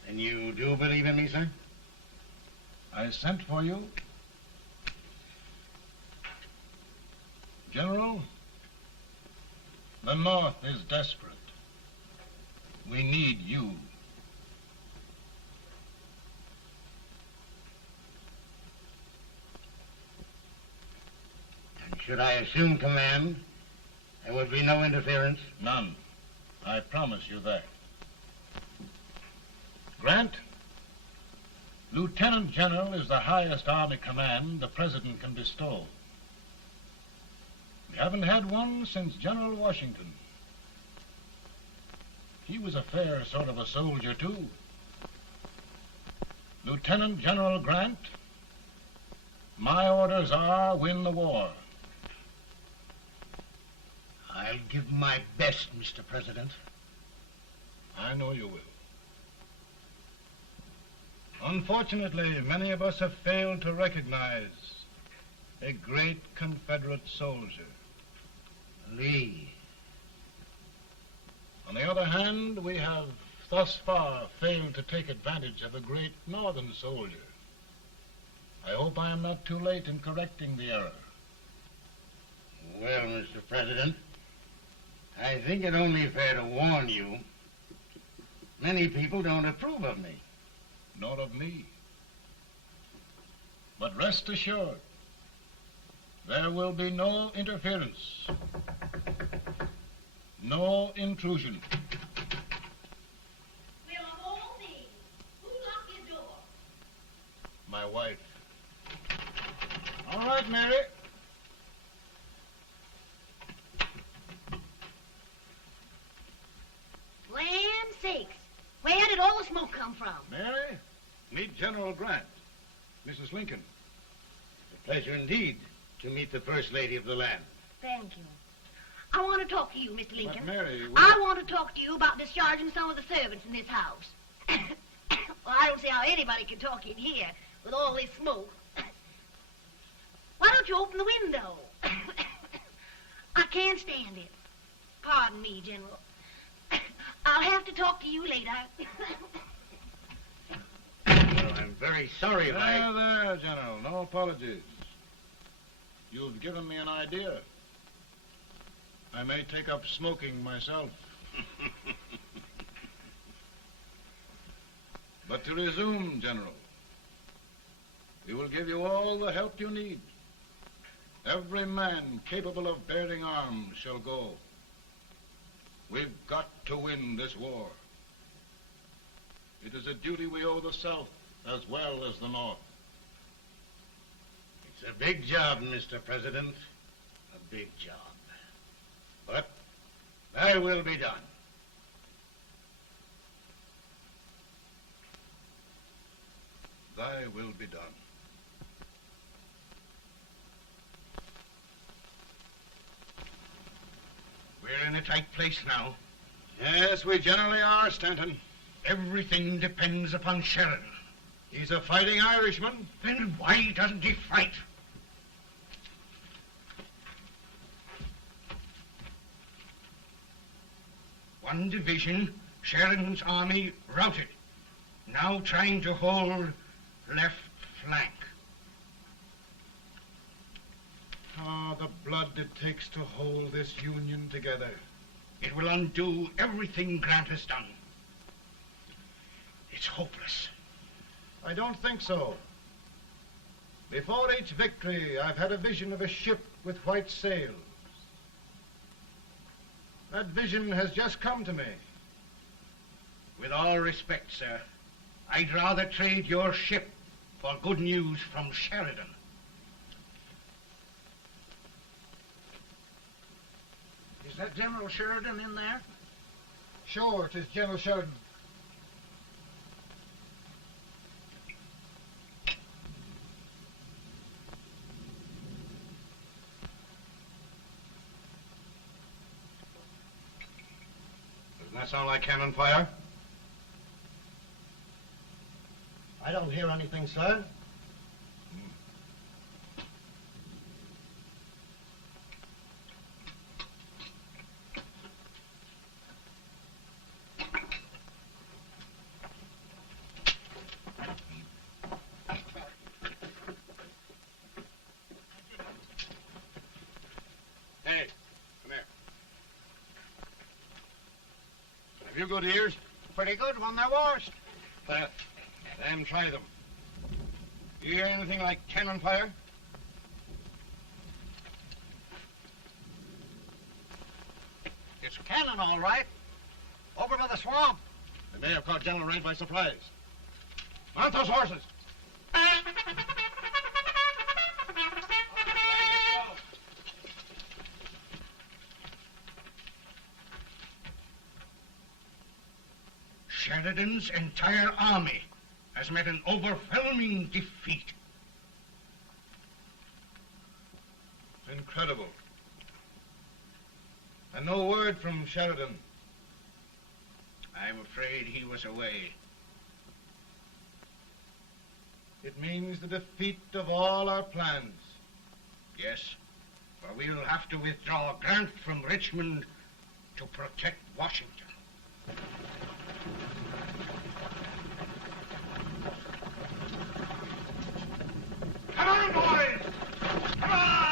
And you do believe in me, sir? I sent for you. General, the North is desperate. We need you. And should I assume command, there would be no interference? None. I promise you that. Grant, Lieutenant General is the highest Army command the President can bestow. We haven't had one since General Washington. He was a fair sort of a soldier, too. Lieutenant General Grant, my orders are win the war. I'll give my best, Mr. President. I know you will. Unfortunately, many of us have failed to recognize a great Confederate soldier. Lee. On the other hand, we have thus far failed to take advantage of a great Northern soldier. I hope I am not too late in correcting the error. Well, Mr. President, I think it only fair to warn you. Many people don't approve of me. Nor of me. But rest assured, there will be no interference, no intrusion. Well, of all things, who locked your door? My wife. All right, Mary. Land sakes, where did all the smoke come from? Mary, meet General Grant, Mrs. Lincoln. It's a pleasure indeed to meet the First Lady of the land. Thank you. I want to talk to you, Mr. Lincoln. But Mary, I want to talk to you about discharging some of the servants in this house. Well, I don't see how anybody can talk in here with all this smoke. Why don't you open the window? I can't stand it. Pardon me, General. I'll have to talk to you later. Well, I'm very sorry if I... There, General. No apologies. You've given me an idea. I may take up smoking myself. But to resume, General, we will give you all the help you need. Every man capable of bearing arms shall go. We've got to win this war. It is a duty we owe the South as well as the North. It's a big job, Mr. President. A big job. But thy will be done. Thy will be done. We're in a tight place now. Yes, we generally are, Stanton. Everything depends upon Sheridan. He's a fighting Irishman. Then why doesn't he fight? One division, Sheridan's army, routed. Now trying to hold left flank. Ah, the blood it takes to hold this Union together. It will undo everything Grant has done. It's hopeless. I don't think so. Before each victory, I've had a vision of a ship with white sails. That vision has just come to me. With all respect, sir, I'd rather trade your ship for good news from Sheridan. Is that General Sheridan in there? Sure, it is General Sheridan. Doesn't that sound like cannon fire? I don't hear anything, sir. Hey, come here. Have you good ears? Pretty good when they're washed. Then try them. You hear anything like cannon fire? It's cannon, all right. Over by the swamp. They may have caught General Range by surprise. Mount those horses. Sheridan's entire army has met an overwhelming defeat. Incredible. And no word from Sheridan. I'm afraid he was away. It means the defeat of all our plans. Yes, for we'll have to withdraw Grant from Richmond to protect Washington. Come on, boys! Come on!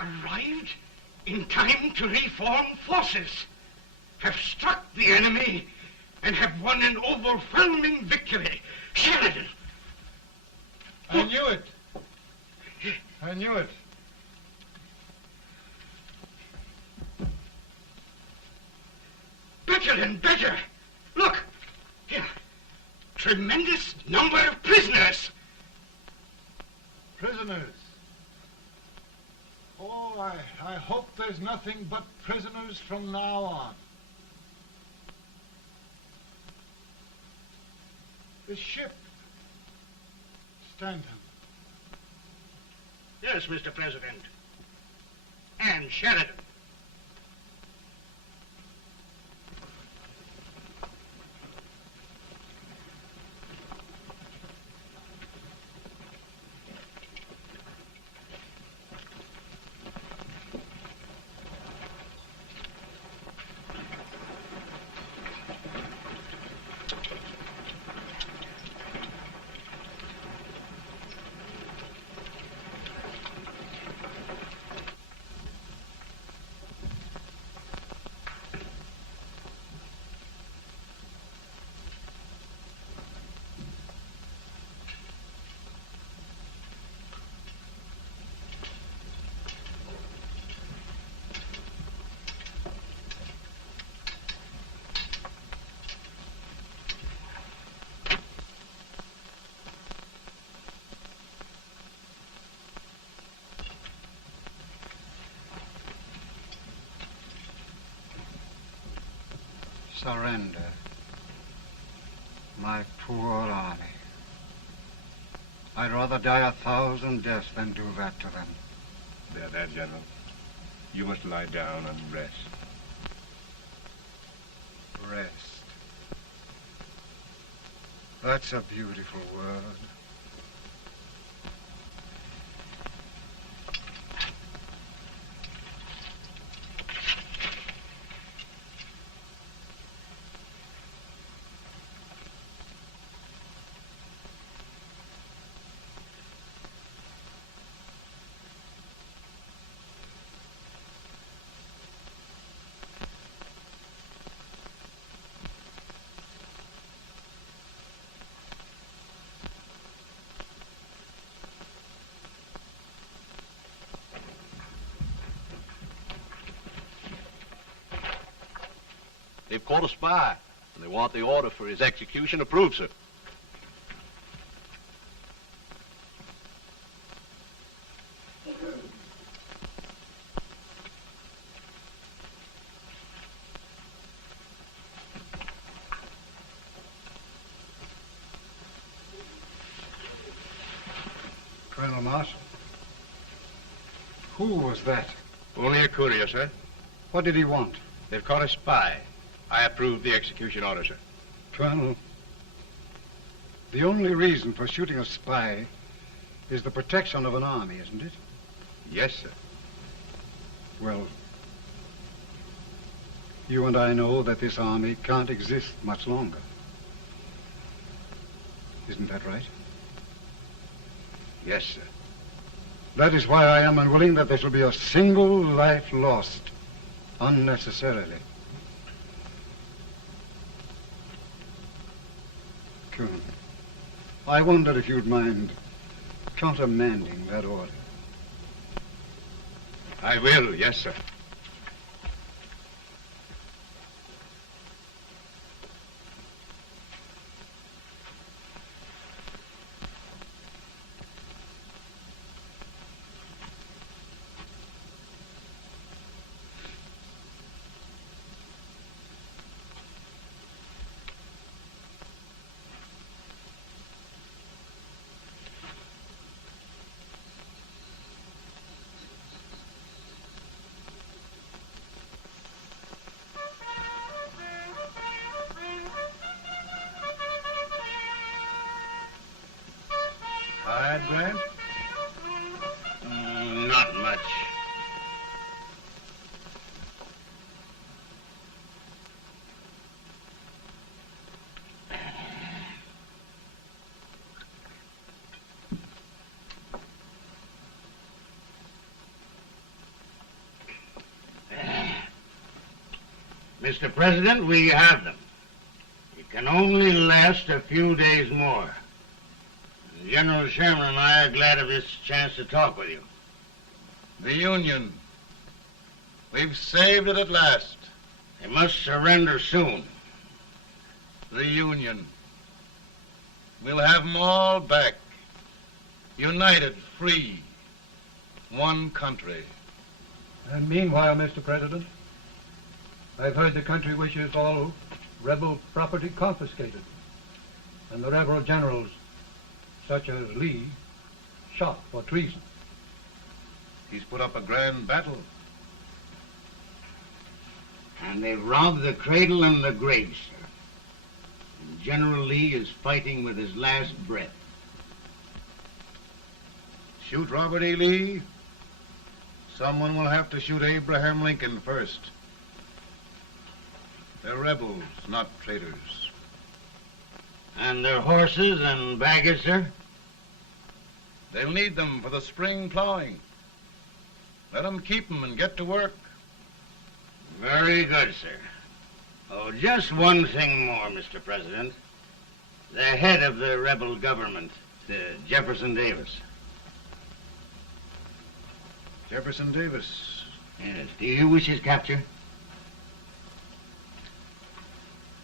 Arrived in time to reform forces, have struck the enemy, and have won an overwhelming victory. Sheridan! I knew it. I knew it. Better and better. Look, here. Tremendous number of prisoners. Prisoners. Oh, I hope there's nothing but prisoners from now on. The ship. Stanton. Yes, Mr. President. And Sheridan. Surrender. My poor army. I'd rather die 1,000 deaths than do that to them. There, General. You must lie down and rest. Rest. That's a beautiful word. They've caught a spy, and they want the order for his execution approved, sir. Colonel Marshall. Who was that? Only a courier, sir. What did he want? They've caught a spy. I approve the execution order, sir. Colonel, the only reason for shooting a spy is the protection of an army, isn't it? Yes, sir. Well, you and I know that this army can't exist much longer. Isn't that right? Yes, sir. That is why I am unwilling that there shall be a single life lost unnecessarily. Colonel. I wondered if you'd mind countermanding that order. I will, yes, sir. Tired, Grant? Not much. Mr. President, we have them. It can only last a few days more. General Sherman and I are glad of this chance to talk with you. The Union. We've saved it at last. They must surrender soon. The Union. We'll have them all back. United, free. One country. And meanwhile, Mr. President, I've heard the country wishes all rebel property confiscated, and the rebel generals, such as Lee, shot for treason. He's put up a grand battle. And they've robbed the cradle and the grave, sir. And General Lee is fighting with his last breath. Shoot Robert E. Lee? Someone will have to shoot Abraham Lincoln first. They're rebels, not traitors. And their horses and baggage, sir? They'll need them for the spring plowing. Let them keep them and get to work. Very good, sir. Oh, just one thing more, Mr. President. The head of the rebel government, Jefferson Davis. Jefferson Davis? Yes. Do you wish his capture?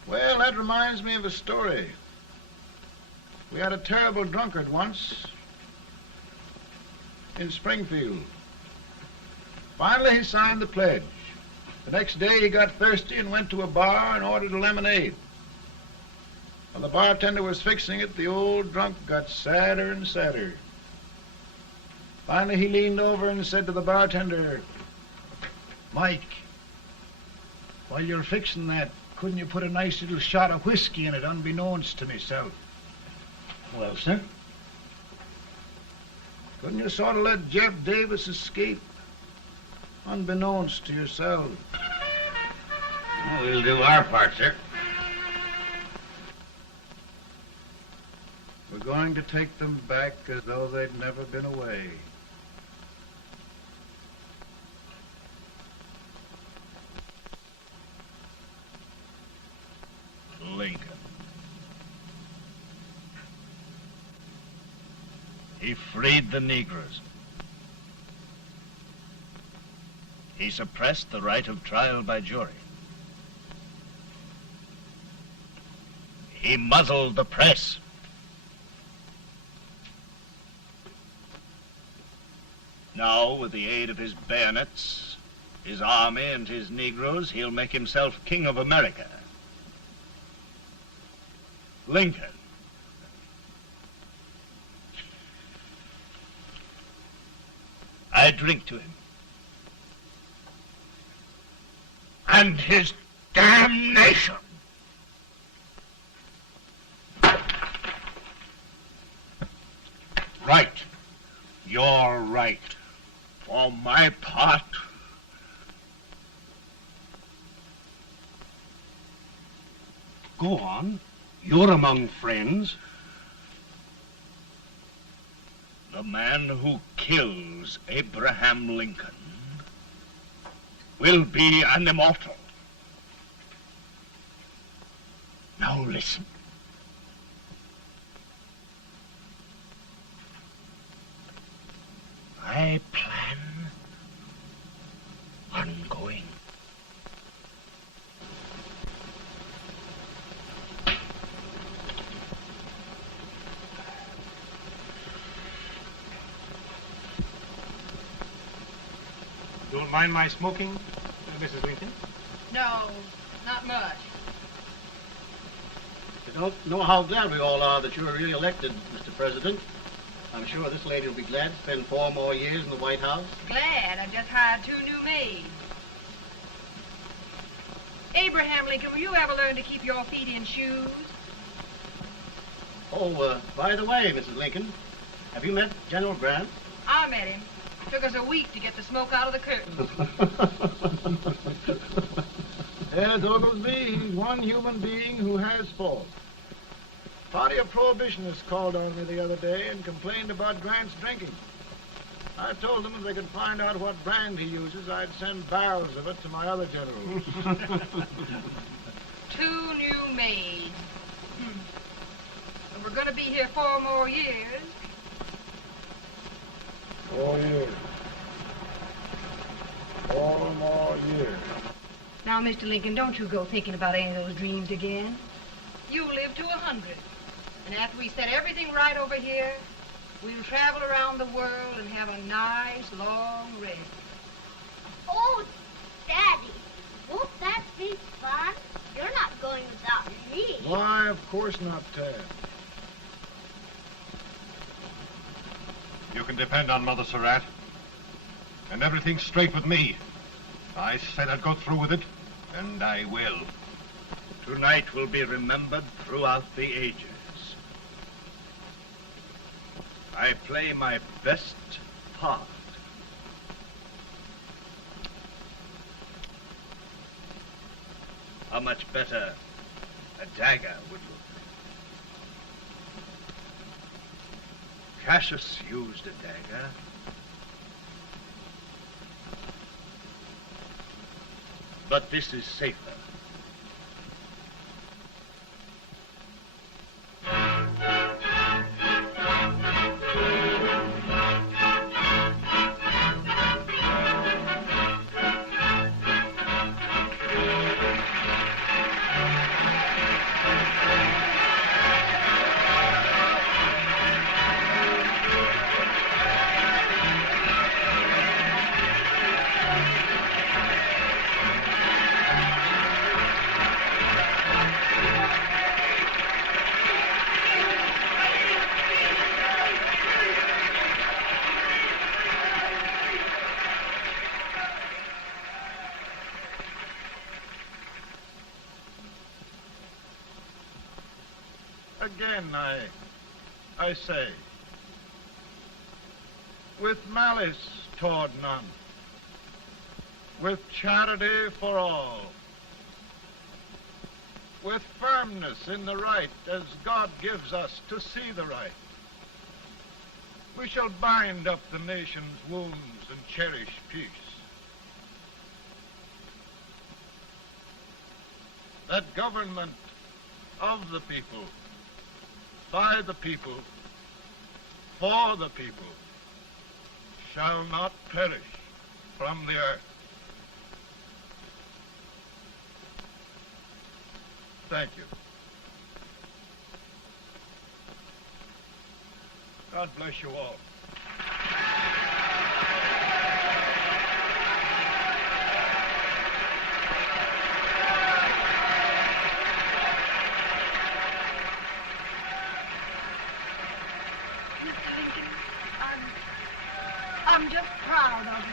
Well, that reminds me of a story. We had a terrible drunkard once in Springfield. Finally, he signed the pledge. The next day, he got thirsty and went to a bar and ordered a lemonade. While the bartender was fixing it, the old drunk got sadder and sadder. Finally, he leaned over and said to the bartender, "Mike, while you're fixing that, couldn't you put a nice little shot of whiskey in it, unbeknownst to myself?" Well, sir? Couldn't you sort of let Jeff Davis escape, unbeknownst to yourself? Well, we'll do our part, sir. We're going to take them back as though they'd never been away. Lincoln. He freed the Negroes. He suppressed the right of trial by jury. He muzzled the press. Now, with the aid of his bayonets, his army, and his Negroes, he'll make himself king of America. Lincoln. I drink to him. And his damnation. Right. You're right. For my part, go on. You're among friends. the man who kills Abraham Lincoln will be an immortal. Now listen. my plan ongoing. Don't mind my smoking, Mrs. Lincoln? No, not much. You don't know how glad we all are that you're re-elected, Mr. President. I'm sure this lady will be glad to spend 4 more years in the White House. Glad I've just hired 2 new maids. Abraham Lincoln, will you ever learn to keep your feet in shoes? Oh, by the way, Mrs. Lincoln, have you met General Grant? I met him. Took us a week to get the smoke out of the curtains. Yes, Oglesby, he's one human being who has faults. Party of Prohibitionists called on me the other day and complained about Grant's drinking. I told them if they could find out what brand he uses, I'd send barrels of it to my other generals. 2 new maids. And we're going to be here 4 more years. 4 years. 4 more years. Now, Mr. Lincoln, don't you go thinking about any of those dreams again. You live to 100. And after we set everything right over here, we'll travel around the world and have a nice, long rest. Oh, Daddy, won't that be fun? You're not going without me. Why, of course not, Tad. You can depend on Mother Surratt. And everything's straight with me. I said I'd go through with it, and I will. Tonight will be remembered throughout the ages. I play my best part. How much better a dagger would look? Cassius used a dagger. But this is safer. Again, I say, with malice toward none, with charity for all, with firmness in the right as God gives us to see the right, we shall bind up the nation's wounds and cherish peace. That government of the people, by the people, for the people, shall not perish from the earth. Thank you. God bless you all. I'm just proud of you.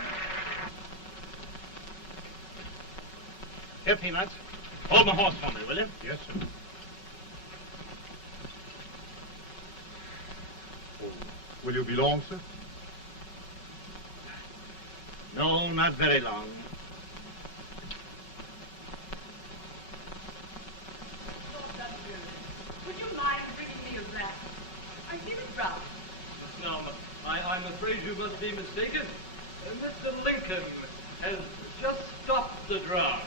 Here, Peanuts. Hold my horse for me, will you? Yes, sir. Oh, will you be long, sir? No, not very long. Would you mind bringing me a glass? I feel it brown. Now, I'm afraid you must be mistaken. Mr. Lincoln has just stopped the draft.